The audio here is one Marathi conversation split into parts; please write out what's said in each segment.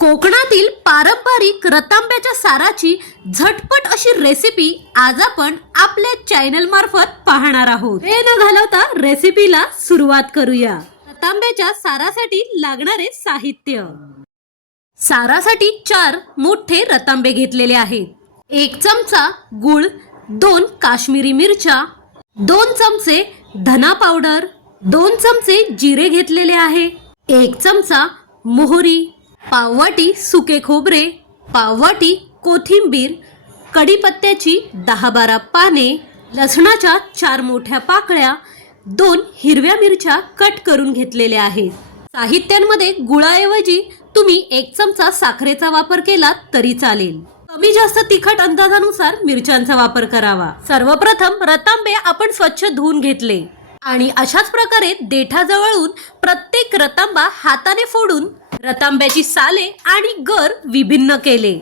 कोकणातील पारंपरिक रतांब्याच्या साराची झटपट अशी रेसिपी आज आपण आपल्या चॅनल मार्फत पाहणार आहोत। वेळ न घालवता रेसिपीला सुरुवात करूया। रतांब्याच्या सारासाठी लागणारे साहित्य। सारासाठी 4 मोठे रतांबे घेतलेले आहेत। 1 चमचा गूळ, 2 काश्मीरी मिरच्या, 2 चमचे धना पावडर, 2 चमचे जिरे घेतलेले आहे, 1 चमचा मोहरी, पाववाटी सुके खोबरे, पाववाटी कोथिंबीर, कढीपत्त्याची 10-12 पाने, लसणाच्या 4 मोठ्या पाकळ्या, 2 हिरव्या मिरच्या कट करून घेतलेल्या आहेत। साहित्यांमध्ये गुळाऐवजी तुम्ही 1 चमचा साखरेचा वापर केला तरी चालेल। कमी जास्त तिखट अंदाजानुसार मिरच्यांचा वापर करावा। सर्वप्रथम रतांबे आपण स्वच्छ धुवून घेतले आणि अशाच प्रकारे देठाजवळून प्रत्येक रतांबा हाताने फोडून रतांब्याची साले आणि गर विभिन्न केले।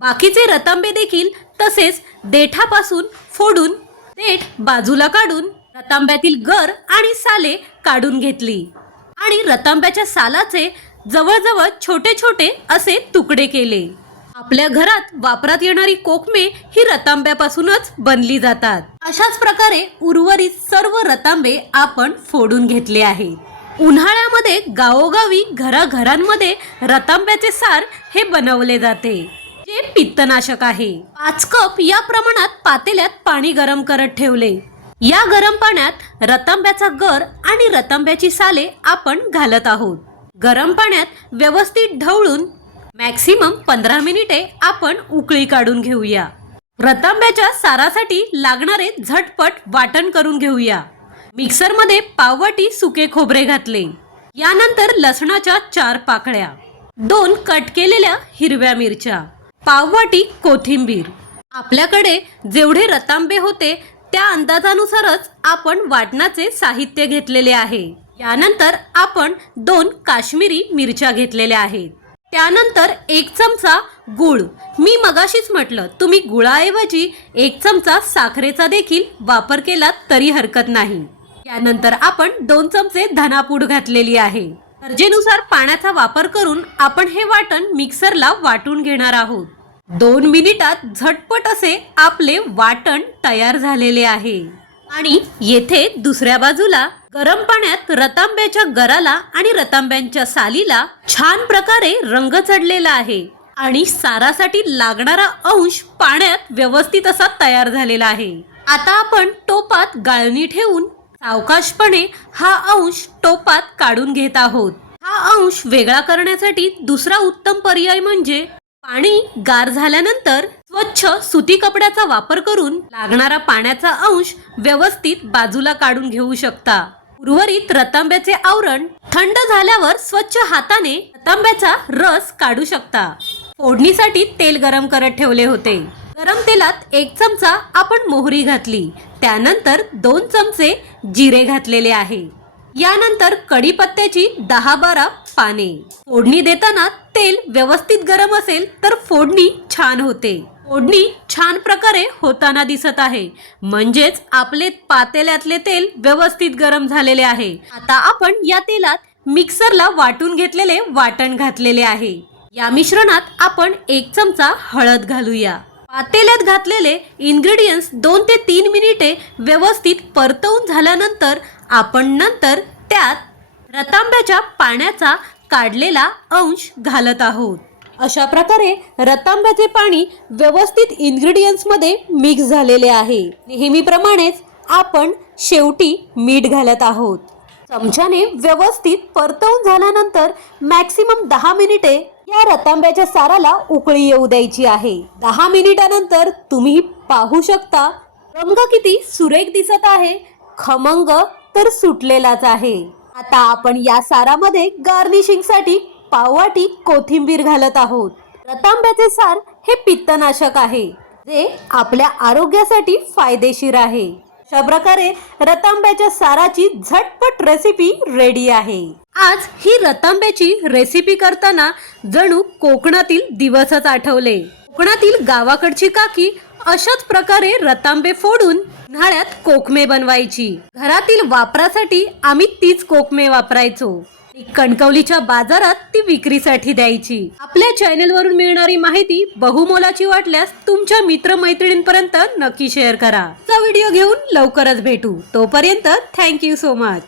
बाकीचे रतांबे देखील तसेच देठापासून फोडून देठ बाजूला काढून रतांब्यातील गर आणि साले काढून घेतली आणि रतांब्याच्या सालाचे जवळजवळ छोटे छोटे असे तुकडे केले। आपल्या घरात वापरात येणारी कोकमे ही रतांब्यापासूनच बनली जातात। अशाच प्रकारे उर्वरित सर्व रतांबे आपण फोडून घेतले आहेत। उन्हाळ्यामध्ये गावोगावी घराघरांमध्ये रतांब्याचे सार हे बनवले जाते, जे पित्तनाशक आहे। 5 कप या प्रमाणात पातेल्यात पाणी गरम करत ठेवले। या गरम पाण्यात रतांब्याचा गर आणि रतांब्याची साले आपण घालत आहोत। गरम पाण्यात व्यवस्थित ढवळून मॅक्सिमम 15 मिनिटे आपण उकळी काढून घेऊया। रतांब्याच्या सारासाठी लागणारे झटपट वाटण करून घेऊया। मिक्सर मध्ये पाववाटी सुके खोबरे घातले, यानंतर लसणाच्या 4 पाकळ्या, 2 कट केलेल्या हिरव्या मिरच्या, पाववाटी कोथिंबीर। आपल्याकडे जेवढे रतांबे होते त्या अंदाजानुसारच आपण वाटणाचे साहित्य घेतलेले आहे। यानंतर आपण 2 काश्मीरी मिरच्या घेतलेल्या आहेत। त्यानंतर 1 चमचा गूळ, मी मगाशीच म्हटलं तुम्ही गुळाऐवजी 1 चमचा साखरेचा देखील वापर केला तरी हरकत नाही। यानंतर आपण 2 चमचे धनापूड घातलेली आहे। गरजेनुसार पाण्याचा वापर करून आपण हे वाटण मिक्सरला वाटून घेणार आहोत। 2 मिनिटात झटपट असे आपले वाटण तयार झालेले आहे। आणि येथे दुसऱ्या बाजूला गरम पाण्यात रतांब्याच्या गराला आणि रतांब्यांच्या सालीला छान प्रकारे रंग चढलेला आहे आणि सारासाठी लागणारा अंश पाण्यात व्यवस्थित असा तयार झालेला आहे। आता आपण टोपात गाळणी ठेवून सावकाशपणे हा अंश टोपात काढून घेत आहोत। हा अंश वेगळा करण्यासाठी दुसरा उत्तम पर्याय म्हणजे पाणी गार झाल्यानंतर स्वच्छ सुती कपड्याचा वापर करून लागणारा पाण्याचा अंश व्यवस्थित बाजूला काढून घेऊ शकता। उर्वरित रतांब्याचे आवरण थंड झाल्यावर स्वच्छ हाताने रतांब्याचा रस काढू शकता। फोडणीसाठी तेल गरम करत ठेवले होते। गरम तेलात 1 चमचा आपण मोहरी घातली, त्यानंतर 2 चमचे जिरे घातलेले आहे। यानंतर कढीपत्त्याची 10-12 पाने। फोडणी देताना तेल व्यवस्थित गरम असेल तर फोडणी छान होते। फोडणी छान प्रकारे होताना दिसत आहे, म्हणजेच आपले पातेल्यातले तेल व्यवस्थित गरम झालेले आहे। आता आपण या तेलात मिक्सरला वाटून घेतलेले वाटण घातलेले आहे। या मिश्रणात आपण 1 चमचा हळद घालूया। पातेल्यात घातलेले इन्ग्रेडियंट्स 2 ते 3 मिनिटे व्यवस्थित परतवून झाल्यानंतर आपण नंतर त्यात रतांब्याच्या पाण्याचा काढलेला अंश घालत आहोत। अशा प्रकारे रतांब्याचे पाणी व्यवस्थित इन्ग्रेडियंट्स मध्ये मिक्स झालेले आहे। नेहमीप्रमाणेच आपण शेवटी मीठ घालत आहोत। चमच्याने व्यवस्थित परतवून झाल्यानंतर मॅक्सिमम 10 मिनिटे या रतांब्याच्या साराला उकळी येऊ द्यायची आहे। 10 मिनिटानंतर तुम्ही पाहू शकता रंग किती सुरेख दिसत आहे, खमंग तर सुटलेलाच आहे। आता आपण या सारामध्ये गार्निशिंग साठी पाववाटी कोथिंबीर घालत आहोत। रतांब्याचे सार हे पित्तनाशक आहे, जे आपल्या आरोग्यासाठी फायदेशीर आहे। अशा प्रकारे रतांब्याच्या साराची झटपट रेसिपी रेडी आहे। आज ही रतांब्याची रेसिपी करताना जणू कोकणातील दिवसच आठवले। कोकणातील गावाकडची काकी अशाच प्रकारे रतांबे फोडून उन्हाळ्यात कोकमे बनवायची। घरातील वापरासाठी आम्ही तीच कोकमे वापरायचो। कणकवलीच्या बाजारात ती विक्रीसाठी द्यायची. आपल्या चॅनल वरून मिळणारी माहिती बहुमोलाची वाटल्यास तुमच्या मित्रमैत्रिणींपर्यंत नक्की शेअर करा. व्हिडिओ घेऊन लवकरच भेटू. तोपर्यंत थँक्यू सो मच.